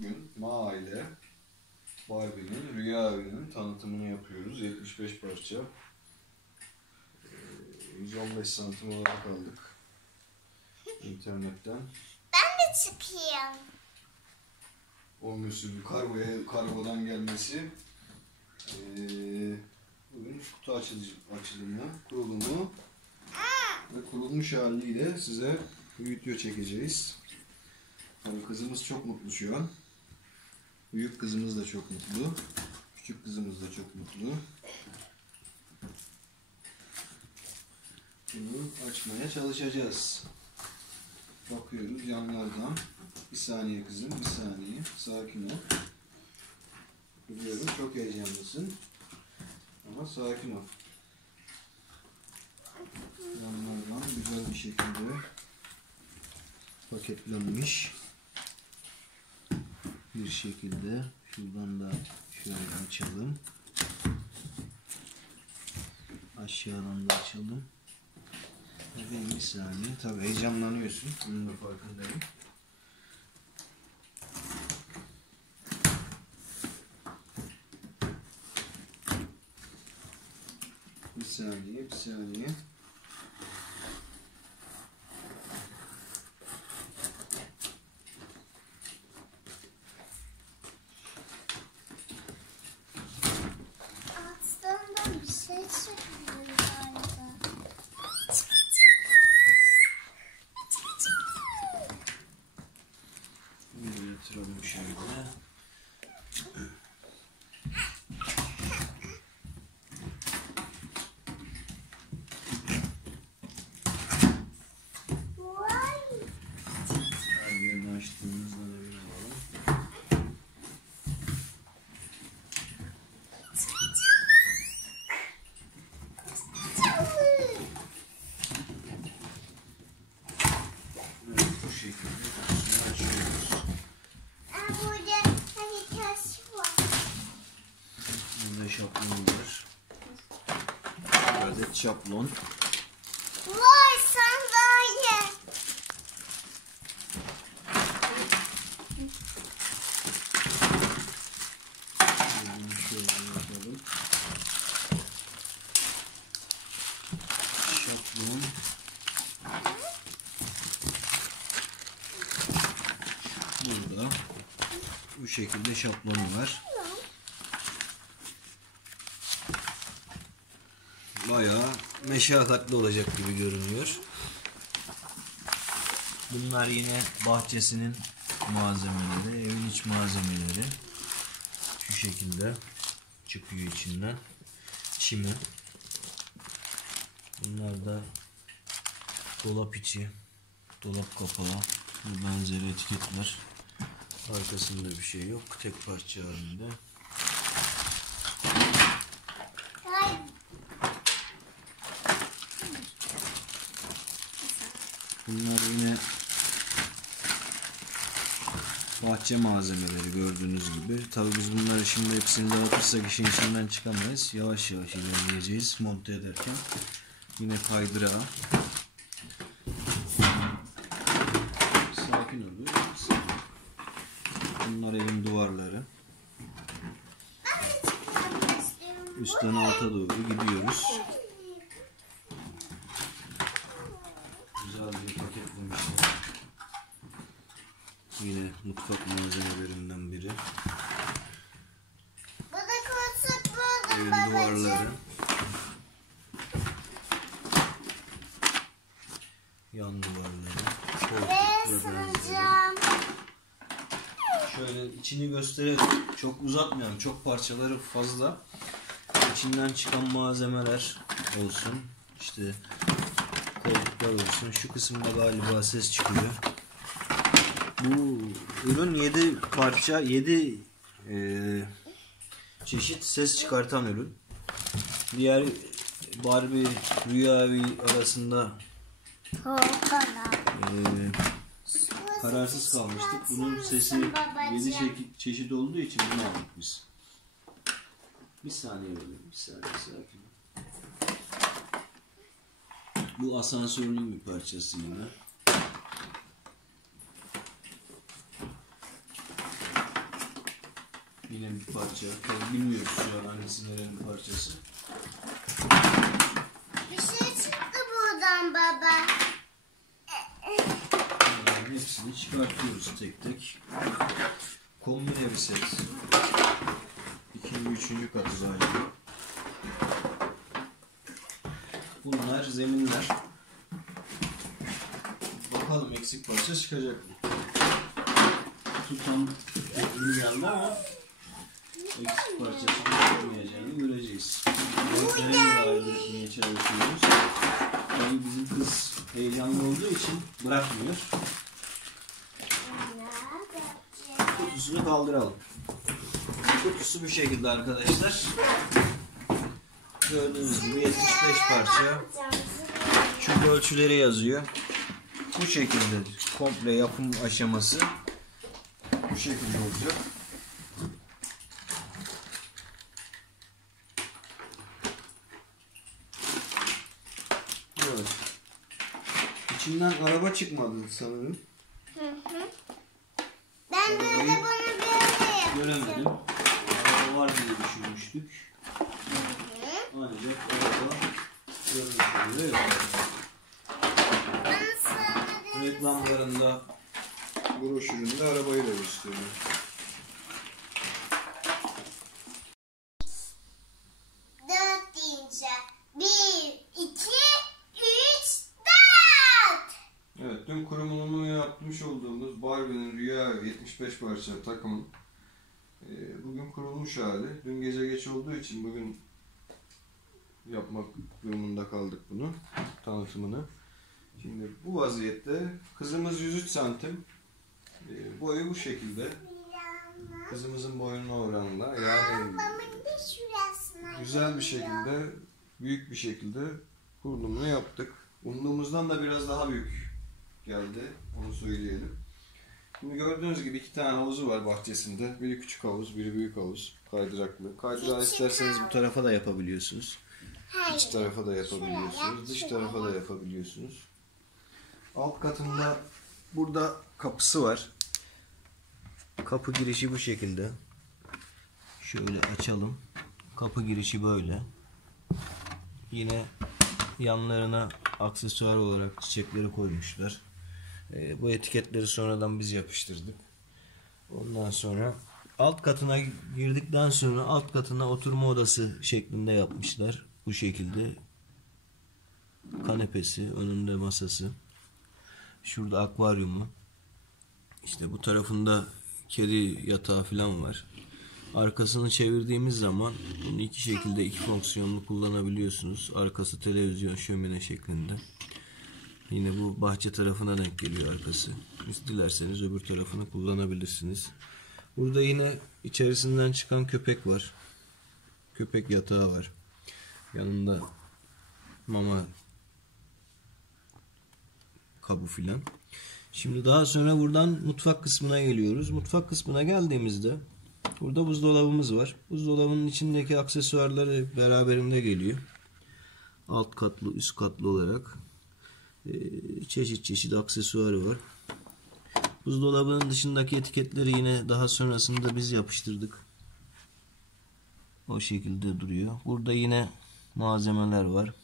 Bugün Ma ile Barbie'nin Rüya Evi'nin tanıtımını yapıyoruz. 75 parça. 115 santim olarak aldık internetten. Ben de çıkayım. 10 usulü kargodan gelmesi. Bugün kutu açılımı, kurulumu ve kurulmuş haliyle size video çekeceğiz. Tabii kızımız çok mutlu şu an. Büyük kızımız da çok mutlu. Küçük kızımız da çok mutlu. Bunu açmaya çalışacağız. Bakıyoruz yanlardan. Bir saniye kızım, bir saniye. Sakin ol. Biliyorum çok heyecanlısın. Ama sakin ol. Yanlardan güzel bir şekilde paketlenmiş. Bir şekilde şuradan da şöyle açalım. Aşağıdan da açalım. Bir saniye. Tabii heyecanlanıyorsun. Bunun da farkındayım. Bir saniye, bir saniye. Altından bir şey çıkıyor galiba. Bir yatıralım şöyle. Yerini açtığımızda da bir alalım. Evet, bu şekilde kutusunu açıyoruz. Burada hani taş var. Burada şablon var. Bir adet şablon. Vay sandalye. Şöyle yapalım. Şablon. Burada bu şekilde şablonu var. Bayağı meşakkatli olacak gibi görünüyor. Bunlar yine bahçesinin malzemeleri, evin iç malzemeleri. Şu şekilde çıkıyor içinden. Çimi. Bunlar da dolap içi, dolap kapağı. Bu benzeri etiketler. Arkasında bir şey yok. Tek parça halinde. Bunlar yine bahçe malzemeleri gördüğünüz gibi. Tabii biz bunları şimdi hepsini dağıtırsak işin içinden çıkamayız. Yavaş yavaş ilerleyeceğiz monte ederken. Yine kaydırağı. Sakin olun. Bunlar evin duvarları. Üstten alta doğru gidiyoruz. Güzel bir paketlemişler. Yine mutfak malzemelerinden biri. Bu da koltuk buldum Evin babacığım. duvarları. Yan duvarları. Ve sığacağım. Şöyle içini gösterelim. Çok uzatmayalım. Çok parçaları fazla. İçinden çıkan malzemeler olsun. İşte koltuklar olsun. Şu kısımda galiba ses çıkıyor. Bu ürün 7 parça, 7 çeşit ses çıkartan ürün. Diğer Barbie Rüya Evi arasında kararsız kalmıştık. Bunun sesi 7 çeşit olduğu için bunu aldık biz. Bir saniye verelim. Bir saniye sakin. Bu asansörün bir parçası yine. Yine bir parça. Tabii bilmiyoruz şu an hangisi nerenin parçası. Bir şey çıktı buradan baba. Bunların hepsini çıkartıyoruz tek tek. Kombine bir set. İkinci, üçüncü katı galiba. Bunlar zeminler. Bakalım eksik parça çıkacak mı? Tutan tekniği geldi ama eksik parçası çıkmayacağını göreceğiz. Renklerini dahil etmeye çalışıyoruz. Tabii bizim kız heyecanlı olduğu için bırakmıyor. Kutusunu kaldıralım. Kutusu bu şekilde arkadaşlar. Gördüğünüz gibi 75 parça. Şu ölçüleri yazıyor. Bu şekilde komple yapım aşaması bu şekilde olacak. Evet. İçinden araba çıkmadı sanırım. Ben böyle bunu böyle Göremedim. Araba var diye düşünmüştük. Ancak araba görünüşünde yok. Reklamlarında, broşüründe arabayı da gösteriyor. dört deyince 1, 2, 3, 4. Evet, dün kurumunu yapmış olduğumuz Barbie'nin Rüya 75 parça takımın bugün kurulmuş hali. Dün gece geç olduğu için bugün yapmak durumunda kaldık bunu, tanıtımını. Şimdi bu vaziyette kızımız 103 santim, boyu bu şekilde. Kızımızın boyuna oranla yani güzel bir şekilde, büyük bir şekilde kurulumunu yaptık. Umduğumuzdan da biraz daha büyük geldi, onu söyleyelim. Şimdi gördüğünüz gibi 2 tane havuzu var bahçesinde. Biri küçük havuz, biri büyük havuz. Kaydıraklı. Kaydırağı isterseniz bu tarafa da yapabiliyorsunuz. İç tarafa da yapabiliyorsunuz, dış tarafa da yapabiliyorsunuz. Alt katında burada kapısı var. Kapı girişi bu şekilde. Şöyle açalım. Kapı girişi böyle. Yine yanlarına aksesuar olarak çiçekleri koymuşlar. Bu etiketleri sonradan biz yapıştırdık. Ondan sonra alt katına girdikten sonra alt katına oturma odası şeklinde yapmışlar. Bu şekilde kanepesi, önünde masası. Şurada akvaryumu. İşte bu tarafında kedi yatağı falan var. Arkasını çevirdiğimiz zaman bunu iki şekilde, iki fonksiyonlu kullanabiliyorsunuz. Arkası televizyon, şömine şeklinde. Yine bu bahçe tarafına denk geliyor arkası. Dilerseniz öbür tarafını kullanabilirsiniz. Burada yine içerisinden çıkan köpek var. Köpek yatağı var. Yanında mama kabı filan. Şimdi daha sonra buradan mutfak kısmına geliyoruz. Mutfak kısmına geldiğimizde burada buzdolabımız var. Buzdolabının içindeki aksesuarları beraberinde geliyor. Alt katlı, üst katlı olarak çeşit çeşit aksesuarı var. Buzdolabının dışındaki etiketleri yine daha sonrasında biz yapıştırdık. O şekilde duruyor. Burada yine malzemeler var.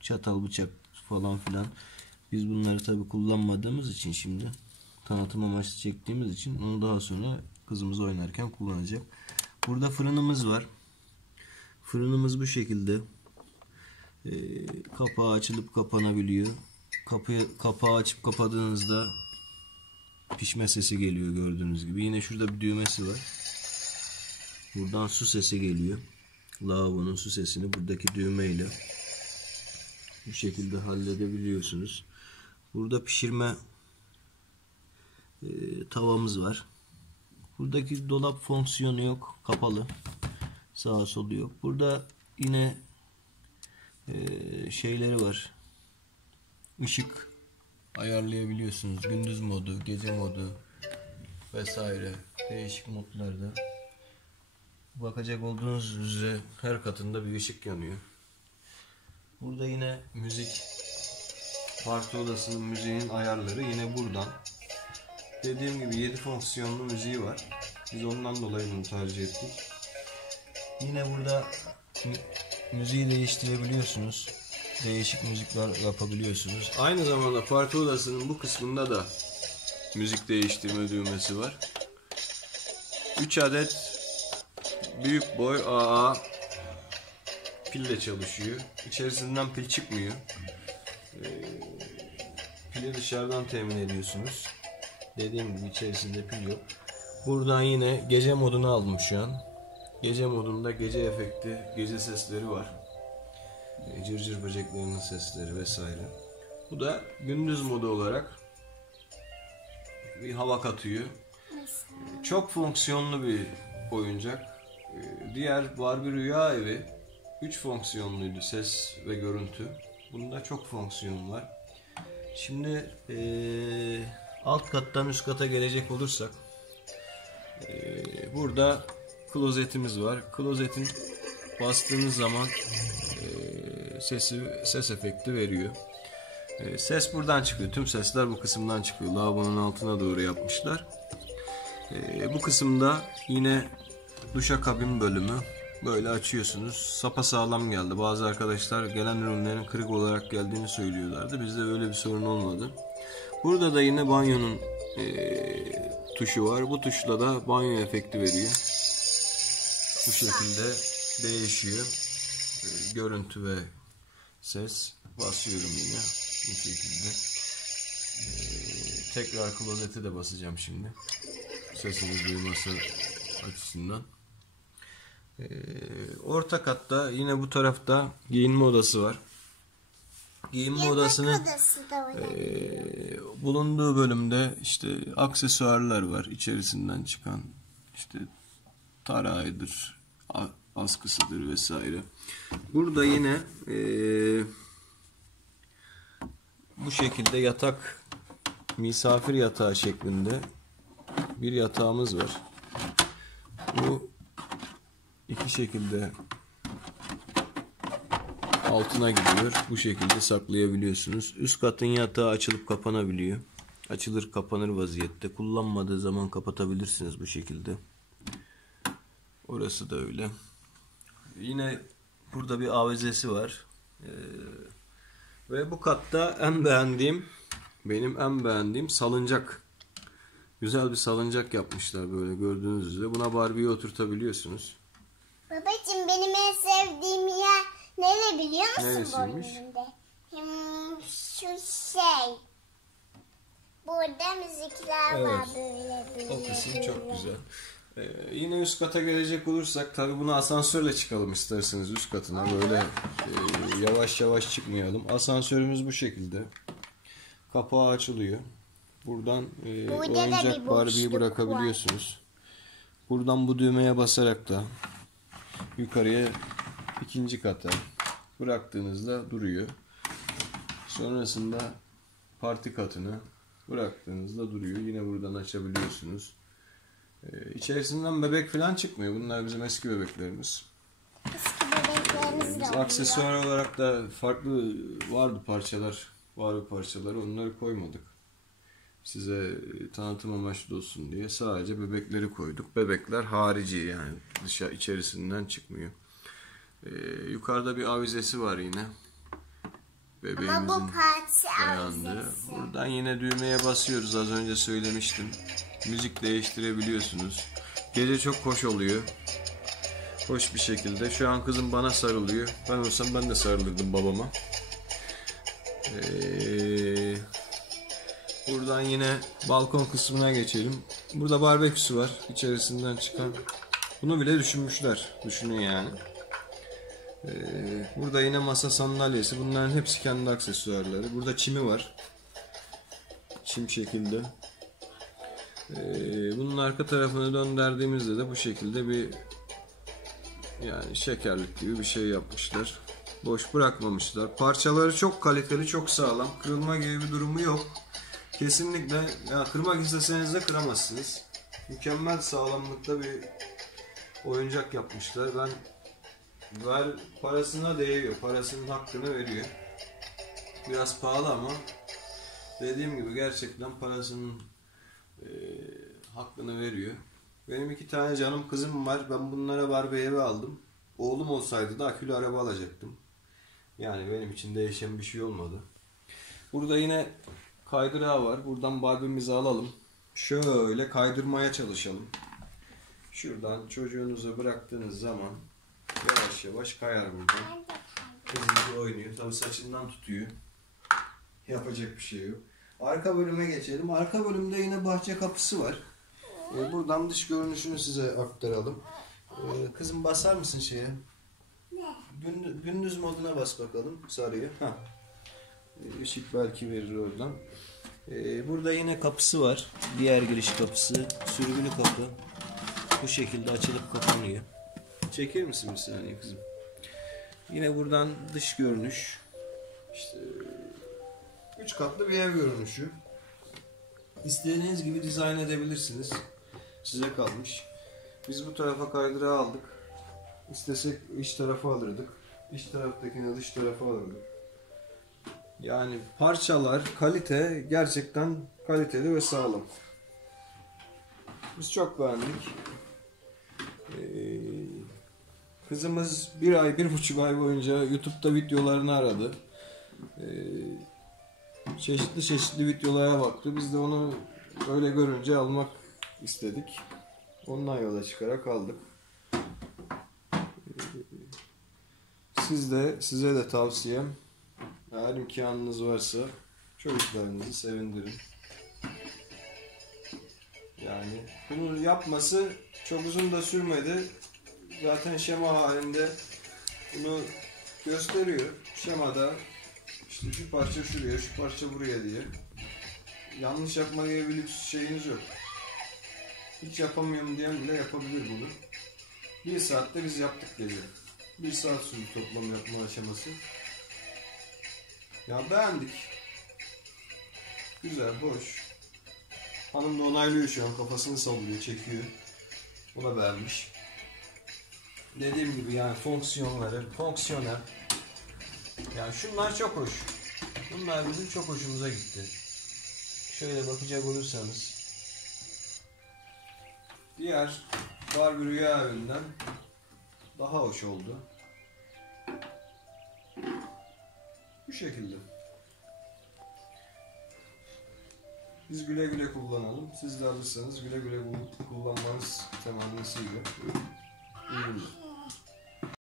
Çatal, bıçak falan filan. Biz bunları tabi kullanmadığımız için şimdi tanıtım amaçlı çektiğimiz için onu daha sonra kızımız oynarken kullanacak. Burada fırınımız var. Fırınımız bu şekilde. Kapağı açılıp kapanabiliyor. Kapağı açıp kapadığınızda pişme sesi geliyor gördüğünüz gibi. Yine şurada bir düğmesi var. Buradan su sesi geliyor. Lavabonun su sesini buradaki düğmeyle bu şekilde halledebiliyorsunuz. Burada pişirme tavamız var. Buradaki dolap fonksiyonu yok. Kapalı. Sağa solu yok. Burada yine şeyleri var. Işık ayarlayabiliyorsunuz. Gündüz modu, gece modu vesaire. Değişik modlarda. Bakacak olduğunuz üzere her katında bir ışık yanıyor. Burada yine müzik, parti odasının müziğinin ayarları yine buradan. Dediğim gibi 7 fonksiyonlu müziği var. Biz ondan dolayı bunu tercih ettik. Yine burada müziği değiştirebiliyorsunuz. Değişik müzikler yapabiliyorsunuz. Aynı zamanda parti odasının bu kısmında da müzik değiştirme düğmesi var. 3 adet büyük boy AA pille çalışıyor. İçerisinden pil çıkmıyor. Pili dışarıdan temin ediyorsunuz. Dediğim gibi içerisinde pil yok. Buradan yine gece modunu aldım şu an. Gece modunda gece efekti, gece sesleri var. Cırcır böceklerinin sesleri vesaire. Bu da gündüz modu olarak bir hava katıyor. Çok fonksiyonlu bir oyuncak. Diğer Barbie Rüya Evi 3 fonksiyonluydu, ses ve görüntü. Bunda çok fonksiyon var. Şimdi alt kattan üst kata gelecek olursak burada klozetimiz var. Klozetin bastığınız zaman ses efekti veriyor. Ses buradan çıkıyor. Tüm sesler bu kısımdan çıkıyor. Lavabonun altına doğru yapmışlar. Bu kısımda yine duşakabin bölümü. Böyle açıyorsunuz. Sapasağlam geldi. Bazı arkadaşlar gelen ürünlerin kırık olarak geldiğini söylüyorlardı. Bizde öyle bir sorun olmadı. Burada da yine banyonun tuşu var. Bu tuşla da banyo efekti veriyor. Bu şekilde değişiyor. Görüntü ve ses. Basıyorum yine. Bu şekilde. Tekrar klozeti de basacağım şimdi. Sesiniz duyması açısından. Orta katta yine bu tarafta giyinme odası var. Giyinme odasının bulunduğu bölümde işte aksesuarlar var içerisinden çıkan, işte tarağıdır, askısıdır vesaire. Burada yine bu şekilde yatak, misafir yatağı şeklinde bir yatağımız var. Bu iki şekilde altına gidiyor. Bu şekilde saklayabiliyorsunuz. Üst katın yatağı açılıp kapanabiliyor. Açılır kapanır vaziyette. Kullanmadığı zaman kapatabilirsiniz bu şekilde. Orası da öyle. Yine burada bir avizesi var. Ve bu katta benim en beğendiğim salıncak. Güzel bir salıncak yapmışlar böyle gördüğünüz üzere. Buna Barbie'yi oturtabiliyorsunuz. Babacığım benim en sevdiğim yer nere biliyor musun? Neresiymiş? Şu şey. Burada müzikler var böyle. O kısım çok güzel. Yine üst kata gelecek olursak tabi bunu asansörle çıkalım isterseniz üst katına. Böyle yavaş yavaş çıkmayalım. Asansörümüz bu şekilde. Kapağı açılıyor. Buradan oyuncak Barbie'yi bırakabiliyorsunuz. Buradan bu düğmeye basarak da yukarıya ikinci kata bıraktığınızda duruyor. Sonrasında parti katını bıraktığınızda duruyor. Yine buradan açabiliyorsunuz. İçerisinden bebek falan çıkmıyor. Bunlar bizim eski bebeklerimiz. Biz aksesuar olarak da farklı vardı parçalar. Var parçaları. Onları koymadık. Size tanıtım amaçlı olsun diye sadece bebekleri koyduk. Bebekler harici yani dışarı içerisinden çıkmıyor. Yukarıda bir avizesi var yine. Bebeğimizin dayandığı. Buradan yine düğmeye basıyoruz. Az önce söylemiştim. Müzik değiştirebiliyorsunuz. Gece çok hoş oluyor. Hoş bir şekilde. Şu an kızım bana sarılıyor. Ben olsam ben de sarılırdım babama. Buradan yine balkon kısmına geçelim. Burada barbeküsü var. İçerisinden çıkan. Bunu bile düşünmüşler. Düşünün yani. Burada yine masa sandalyesi. Bunların hepsi kendi aksesuarları. Burada çimi var. Çim şekilde. Bunun arka tarafını döndürdüğümüzde de bu şekilde bir yani şekerlik gibi bir şey yapmışlar. Boş bırakmamışlar. Parçaları çok kaliteli, çok sağlam. Kırılma gibi bir durumu yok. Kesinlikle ya kırmak isteseniz de kıramazsınız. Mükemmel sağlamlıkta bir oyuncak yapmışlar. Parasına değiyor. Parasının hakkını veriyor. Biraz pahalı ama dediğim gibi gerçekten parasının hakkını veriyor. Benim 2 tane canım kızım var. Ben bunlara Barbie evi aldım. Oğlum olsaydı da akülü araba alacaktım. Yani benim için değişen bir şey olmadı. Burada yine kaydırağı var. Buradan Barbie'mizi alalım. Şöyle kaydırmaya çalışalım. Şuradan çocuğunuzu bıraktığınız zaman yavaş yavaş kayar buradan. Kızımız oynuyor. Tabii saçından tutuyor. Yapacak bir şey yok. Arka bölüme geçelim. Arka bölümde yine bahçe kapısı var. Buradan dış görünüşünü size aktaralım. Kızım basar mısın şeye? Gündüz moduna bas bakalım sarıya. Işık belki verir oradan. Burada yine kapısı var. Diğer giriş kapısı. Sürgülü kapı. Bu şekilde açılıp kapanıyor. Çeker misin bir saniye kızım? Yine buradan dış görünüş. İşte 3 katlı bir ev görünüşü. İstediğiniz gibi dizayn edebilirsiniz. Size kalmış. Biz bu tarafa kaydırağı aldık. İstesek iç tarafa alırdık. İç taraftakini dış tarafa alırdık. Yani parçalar, kalite gerçekten kaliteli ve sağlam. Biz çok beğendik. Kızımız 1 ay, 1,5 ay boyunca YouTube'da videolarını aradı. Çeşitli videolara baktı. Biz de onu öyle görünce almak istedik. Ondan yola çıkarak aldık. Size de tavsiyem, eğer imkanınız varsa çocuklarınızı sevindirin. Yani bunu yapması çok uzun da sürmedi. Zaten şema halinde bunu gösteriyor. Şemada işte şu parça şuraya, şu parça buraya diye. Yanlış yapma gibi bir lüks şeyiniz yok. Hiç yapamıyorum diyen bile yapabilir bunu. 1 saatte biz yaptık gece. 1 saat sürdü toplam yapma aşaması. Ya beğendik. Güzel, hoş. Hanım da onaylıyor şu an. Kafasını sallıyor, çekiyor. O da beğenmiş. Dediğim gibi yani fonksiyonel. Yani şunlar çok hoş. Bunlar bizim çok hoşumuza gitti. Şöyle bakacak olursanız. Diğer Barbie Rüya Evi'nden daha hoş oldu. Bu şekilde. Biz güle güle kullanalım. Siz de alırsanız güle güle kullanmanız temennisiyle. İyi günler.